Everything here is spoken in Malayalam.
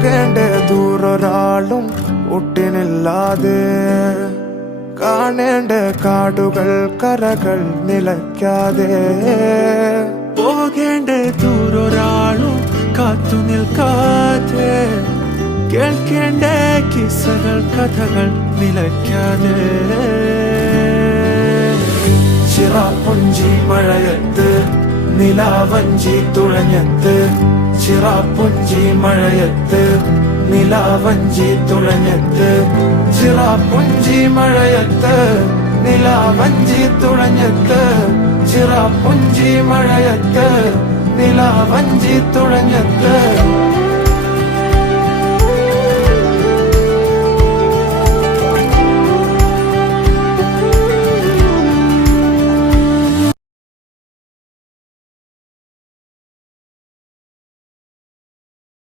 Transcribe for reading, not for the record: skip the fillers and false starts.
പോകേണ്ട ദൂരൊരാളും ഒട്ടിനില്ലാതെ, കാണേണ്ട കാടുകൾ കരകൾ നിലയ്ക്കാതെ, പോകേണ്ട ദൂരൊരാളും കാത്തു നിൽക്കാതെ, കേൾക്കേണ്ട കിസ്സകൾ കഥകൾ നിലയ്ക്കാതെ. ചിറാപ്പുഞ്ചി മഴയത്ത് നിലാവഞ്ചി തുഴഞ്ഞത്ത്, ചിറാപ്പുഞ്ചി മഴയത്ത് നിലാവഞ്ചി തുഴഞ്ഞത്ത്, ചിറാപ്പുഞ്ചി മഴയത്ത് നിലാവഞ്ചി തുഴഞ്ഞത്ത്, ചിറാപ്പുഞ്ചി മഴയത്ത് നിലാവഞ്ചി തുഴഞ്ഞത്ത്.